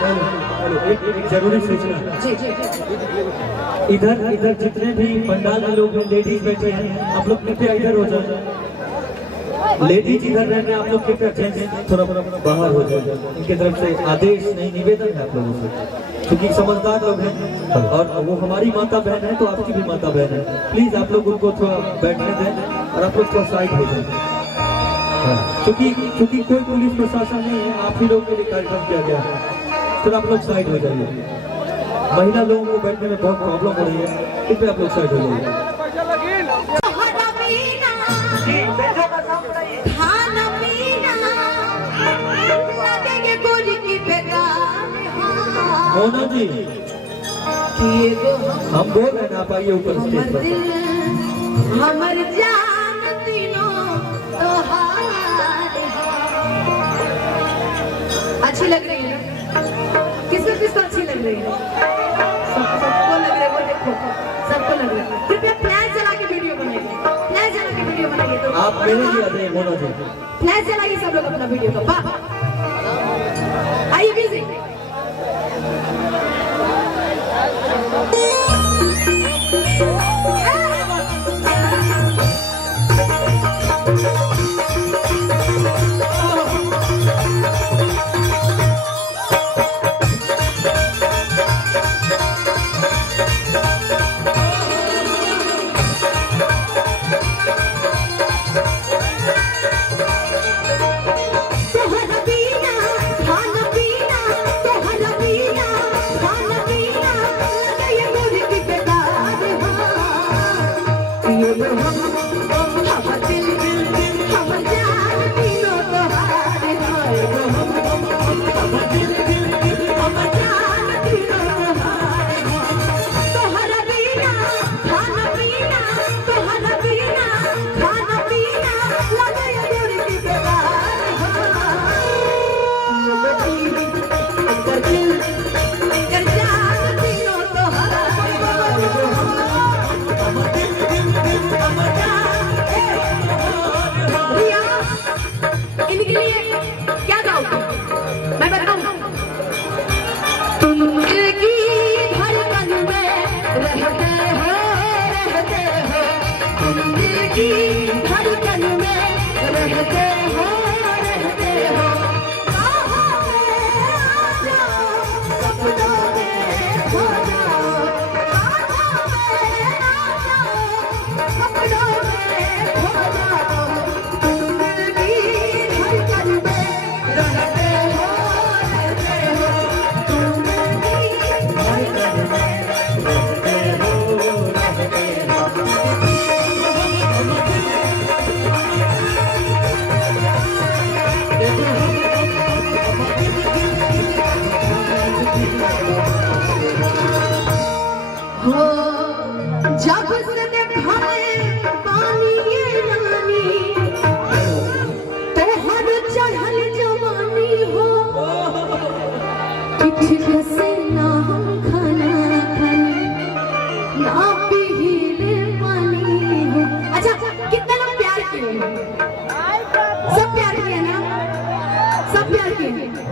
एक जरूरी सूचना जी जी। इधर इधर जितने भी पंडाल में लोग हैं, लेडीज बैठे हैं, आप लोग कृपया इधर हो जाए। लेडीज इधर रहने, आप लोग कृपया जेंट्स थोड़ा बाहर हो जाए। इनकी तरफ से आदेश नहीं, निवेदन है आप लोगों से, क्योंकि समझदार लोग हैं और वो हमारी माता बहन है तो आपकी भी माता बहन है। प्लीज आप लोग उनको थोड़ा बैठने दें और आप लोग थोड़ा साइड हो जाए, क्योंकि कोई पुलिस प्रशासन नहीं है, आप ही लोग के लिए कार्यक्रम किया गया है। तो आप लोग साइड हो जाइए। महिला लोगों को बैठने में बहुत प्रॉब्लम हो रही है, कृपया आप लोग साइड हो जाइए। मोना जी हम बोल रहे हैं, आप आइए ऊपर स्टेज पर। हमर जान तीनों अच्छी लग रही है, किसको अच्छी लग रही है? सबको लग रहा है, वो देखो सबको लग रहा है। कृपया फ्लैश जला के वीडियो बनाइए, फ्लैश जला के वीडियो बनाइए। तो आप मेरे लिए आ जाइए मोना जी, फ्लैश जलाइए सब लोग अपना वीडियो का। वाह, आइए बिजी।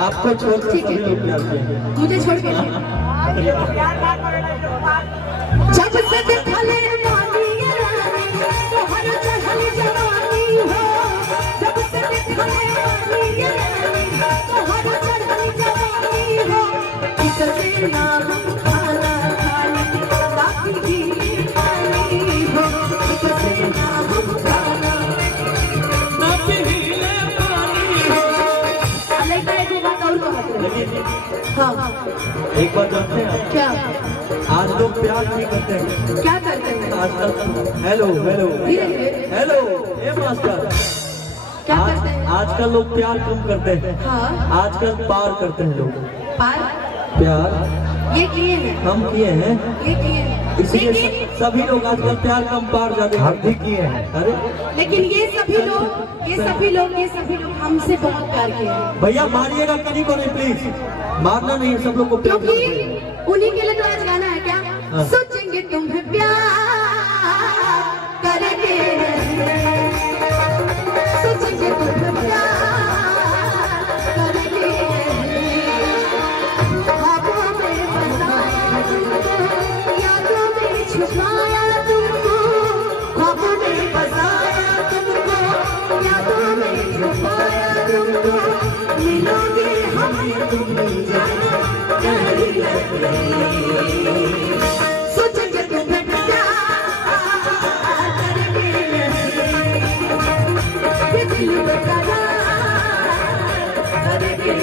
आपको छोड़ के सभी लोग प्यार किए, मुझे छोड़ के जब से देखले मानी रानी तो हर चढ़ल जवानी हो। जब से देखले मानी रानी तो हर चढ़ल जवानी हो। किससे ना हम खाना खाली बाकी ही पानी हो। किससे ना हम खाना बाकी ही पानी हो। हाँ, एक बात जानते हैं क्या? आज लोग प्यार नहीं करते हैं। क्या करते हैं आजकल? हेलो हेलो हेलो, ए मास्टर, क्या करते हैं? आजकल लोग प्यार कम करते हैं। हाँ, आजकल पार करते हैं लोग। पार प्यार ये किए हैं, हम किए हैं, ये किए हैं। इसलिए सभी लोग आजकल प्यार कम पार ज्यादा हम भी किए हैं। अरे लेकिन ये सभी लोग हमसे बहुत प्यार किए हैं। भैया मारिएगा किन्हीं को नहीं, प्लीज मारना नहीं, सब लोग को प्यार क्योंकि करते। उन्हीं के लिए तो आज गाना है। क्या सोचेंगे तुम्हें प्यार करेंगे, सोचेंगे तुम्हें प्यार करेंगे। सोचेंगे तुम्हें प्यार करेंगे ये दिल बेकरार करेंगे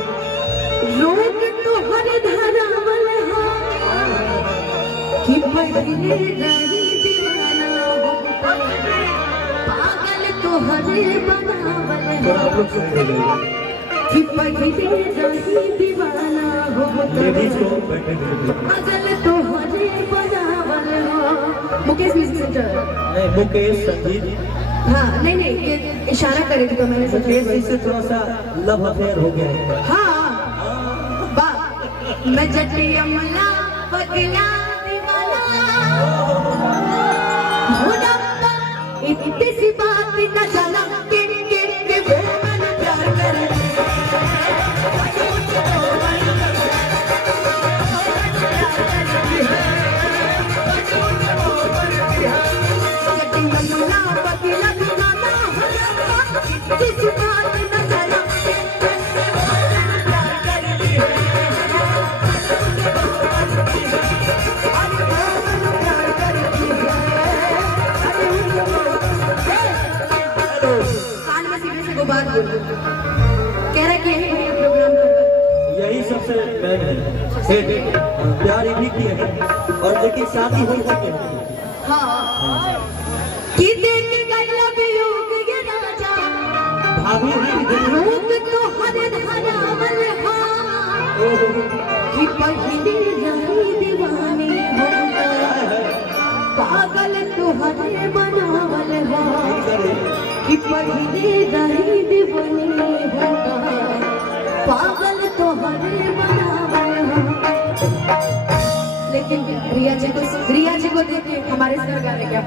रोग तो हर धरावल कि पहले रही दीवाना हो पागल तो हरे बनावल थोड़ा आप लोग सुन लीजिए। कि पहले रही दीवाना हो लेडीज को बैठने दीजिए। पागल तो हरे बनावल हो। मुकेश म्यूजिक सेंटर नहीं, मुकेश संगीत हाँ नहीं ये इशारा करे तो मैंने सोचा मुकेश जी से थोड़ा सा लव अफेयर हो गया है। हाँ वाह मैं जटी अमला पगला दीवाना हो रब्बा इतनी सी बात न जाना के वो मन प्यार करे जटी अमला पगला दीवाना हो रब्बा इतनी सी बात न जाना के वो मन प्यार करे कान में सीधे से वो बात बोल कह रहा कि यही प्रोग्राम करवा यही सबसे मेन है। प्यार इन्हीं की है और लेकिन शादी हुई है क्या? हाँ कि देख गला वियोग ये राजा भाभी ही रूप तो हर धरावल हाँ कि पहली रही दीवानी होता पागल तो हरे बनावल हाँ कि पहले रही दीवानी होता पागल तो हरे बनावल हाँ। लेकिन रिया जी को देख के हमारे सर गाने क्या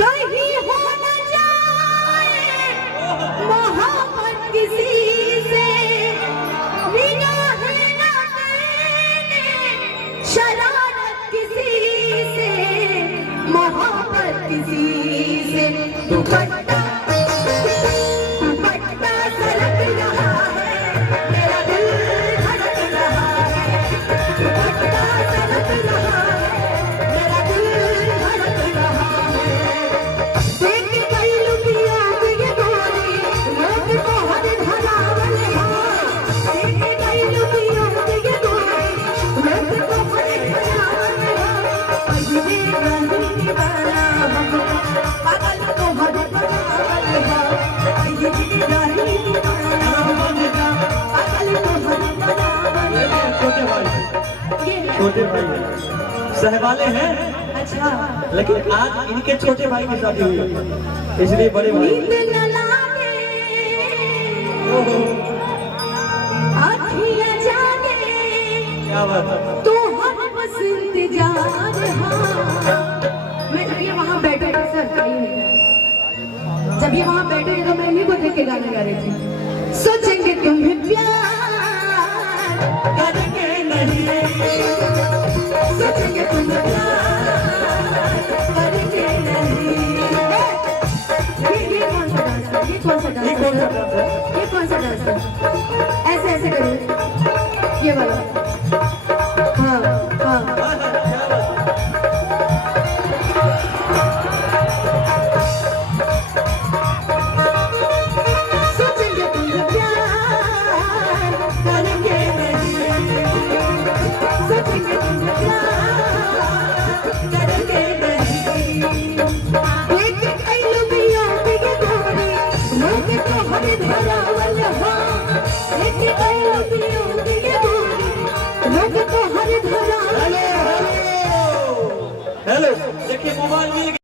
कहीं हो न जाए मोहब्बत किसी से निगाहें न देने शरारत किसी से मोहब्बत किसी से दुपट्टा सरक रहा है मेरा दिल धड़क रहा है दुपट्टा सरक रहा है मेरा दिल धड़क रहा है देख गई लुटिया ये गोरी लोग तो हर धरावल हाँ देख गई लुटिया ये गोरी लोग तो हर धरावल हाँ पहले रही दीवाना पागल तो हर धरावल हाँ पहले रही दीवाना पागल तो हर धरावल छोटे भाई ये छोटे भाई सहवाले हैं, अच्छा लेकिन आज इनके छोटे भाई की शादी हुई है, इसलिए बड़े भाई नींद न लागे आँखियाँ जागे क्या बात है। तो हम बस इंतजार हाँ मैं जब ये वहाँ बैठे थे सर जब ये वहाँ बैठे थे तो मैं इन्हीं को देख के गाना गा रही थी सोचेंगे तुम्हें प्यार करेंगे नहीं सोचेंगे तुम्हें प्यार करेंगे नहीं ये कौन सा डांस है ये कौन सा डांस है ये कौन सा डांस है ऐसे ऐसे करिए ये वाला हाँ हाँ सोचेंगे तुम्हें प्यार करेंगे नहीं सोचेंगे तुम्हें प्यार करेंगे नहीं देख कई लुबियों की ये गोरी लोग तो हर धरावल हाँ देख कई लुबियों की ये गोरी लोग तो हर धरावल हेलो देखिए मोबाइल